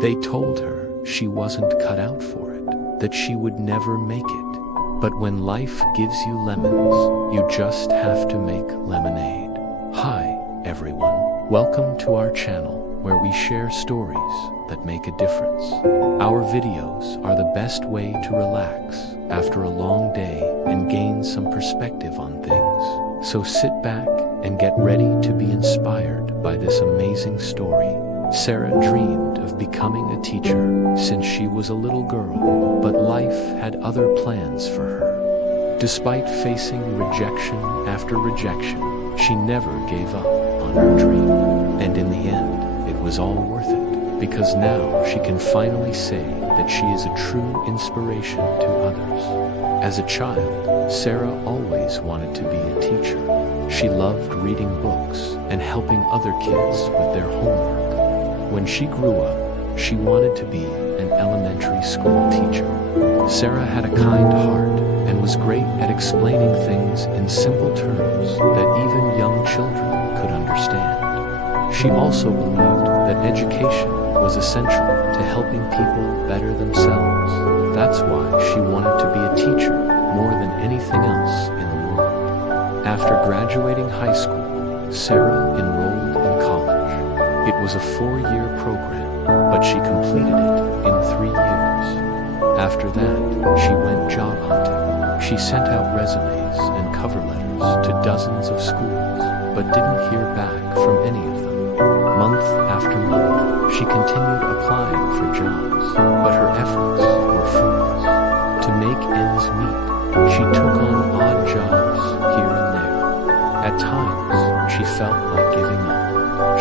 They told her she wasn't cut out for it, that she would never make it. But when life gives you lemons, you just have to make lemonade. Hi, everyone. Welcome to our channel, where we share stories that make a difference. Our videos are the best way to relax after a long day and gain some perspective on things. So sit back and get ready to be inspired by this amazing story. Sara dreamed of becoming a teacher since she was a little girl, but life had other plans for her. Despite facing rejection after rejection, she never gave up on her dream. And in the end, it was all worth it, because now she can finally say that she is a true inspiration to others. As a child, Sara always wanted to be a teacher. She loved reading books and helping other kids with their homework. When she grew up, she wanted to be an elementary school teacher. Sara had a kind heart and was great at explaining things in simple terms that even young children could understand. She also believed that education was essential to helping people better themselves. That's why she wanted to be a teacher more than anything else in the world. After graduating high school, Sara enrolled in college. It was a 4-year program, but she completed it in 3 years. After that, she went job hunting. She sent out resumes and cover letters to dozens of schools, but didn't hear back from any of them. Month after month, she continued applying for jobs, but her efforts were fruitless. To make ends meet, she took on odd jobs here and there. At times, she felt like giving up.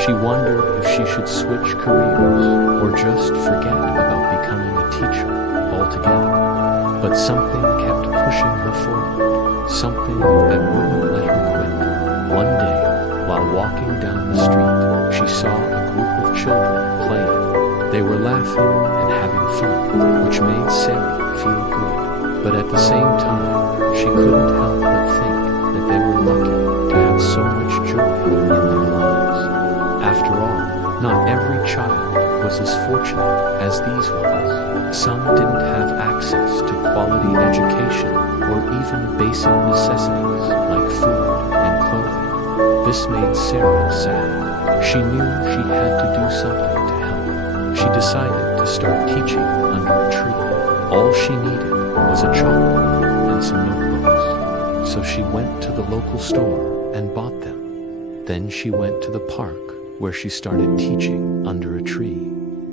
She wondered if she should switch careers or just forget about becoming a teacher altogether. But something kept pushing her forward, something that wouldn't let her quit. One day, while walking down the street, she saw a group of children playing. They were laughing and having fun, which made Sara feel good. But at the same time, she couldn't help but think that they were lucky to have so much joy in their lives. After all, not every child was as fortunate as these ones. Some didn't have access to quality education or even basic necessities like food and clothing. This made Sara sad. She knew she had to do something to help. She decided to start teaching under a tree. All she needed was a chalkboard and some notebooks. So she went to the local store and bought them. Then she went to the park, where she started teaching under a tree.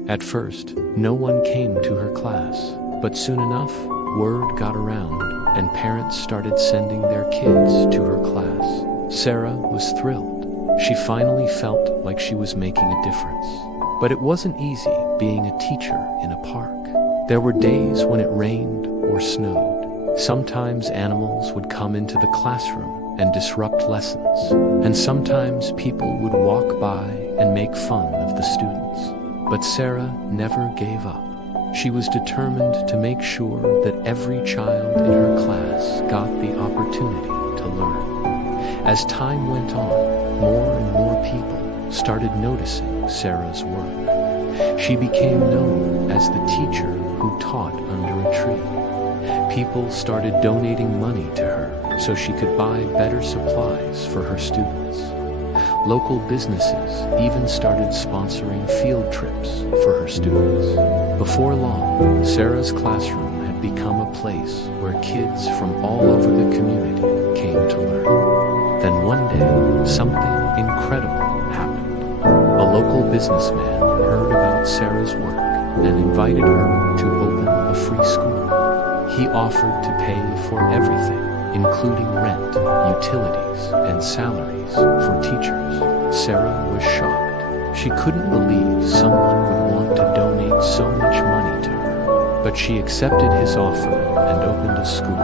At first, no one came to her class, but soon enough, word got around, and parents started sending their kids to her class. Sara was thrilled. She finally felt like she was making a difference. But it wasn't easy being a teacher in a park. There were days when it rained or snowed. Sometimes animals would come into the classroom and disrupt lessons, and sometimes people would walk by and make fun of the students. But Sara never gave up. She was determined to make sure that every child in her class got the opportunity to learn. As time went on, more and more people started noticing Sara's work. She became known as the teacher who taught under a tree. People started donating money to her so she could buy better supplies for her students. Local businesses even started sponsoring field trips for her students. Before long, Sara's classroom had become a place where kids from all over the community came to learn. Then one day, something incredible happened. A local businessman heard about Sara's work and invited her to open a free school. He offered to pay for everything, including rent, utilities, and salaries for teachers. Sara was shocked. She couldn't believe someone would want to donate so much money to her. But she accepted his offer and opened a school.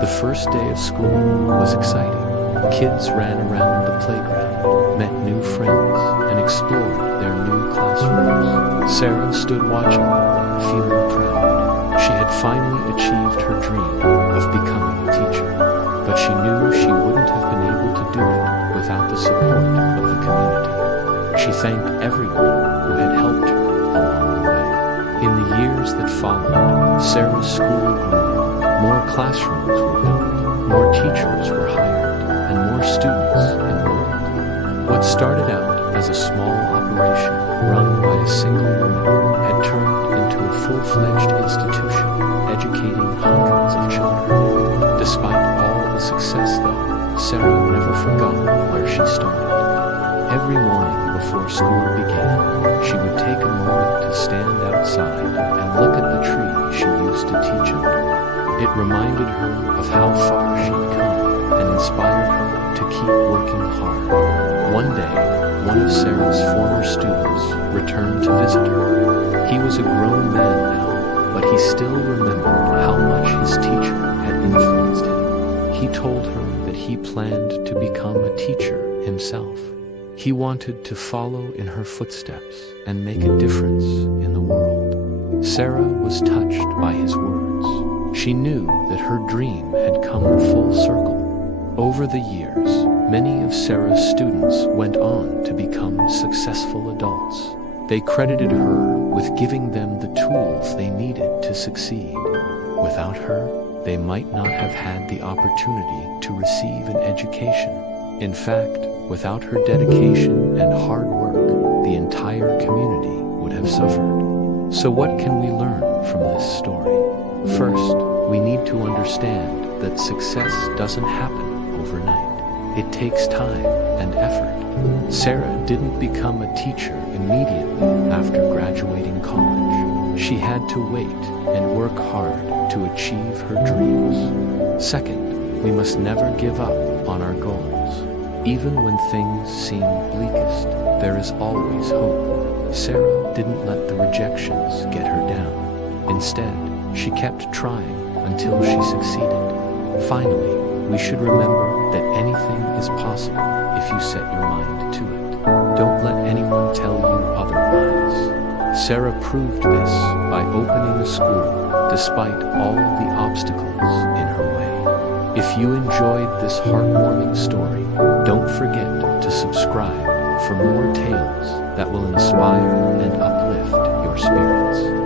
The first day of school was exciting. Kids ran around the playground, met new friends, and explored their new classrooms. Sara stood watching them, feeling proud. She had finally achieved her dream of becoming a teacher, but she knew she wouldn't have been able to do it without the support of the community. She thanked everyone who had helped her along the way. years that followed, Sarah's school grew. More classrooms were built, more teachers were hired, and more students enrolled. What started out as a small operation run by a single woman had turned into a full-fledged institution, educating hundreds of children. Despite all the success, though, Sara never forgot where she started. Every morning before school began, she would take a moment to stand outside and look at the tree she used to teach under. It reminded her of how far she'd come and inspired her to keep working hard. One day, one of Sara's former students returned to visit her. He was a grown man now, but he still remembered how much his teacher had influenced him. He told her that he planned to become a teacher himself. He wanted to follow in her footsteps and make a difference in the world. Sara was touched by his words. She knew that her dream had come full circle. Over the years, many of Sara's students went on to become successful adults. They credited her with giving them the tools they needed to succeed. Without her, they might not have had the opportunity to receive an education. In fact, without her dedication and hard work, the entire community would have suffered. So what can we learn from this story? First, we need to understand that success doesn't happen overnight. It takes time and effort. Sara didn't become a teacher immediately after graduating college. She had to wait and work hard to achieve her dreams. Second, we must never give up on our goals. Even when things seem bleakest, there is always hope. Sara didn't let the rejections get her down. Instead, she kept trying until she succeeded. Finally, we should remember that anything is possible if you set your mind to it. Don't let anyone tell you otherwise. Sara proved this by opening a school despite all the obstacles in her way. If you enjoyed this heartwarming story, don't forget to subscribe for more tales that will inspire and uplift your spirits.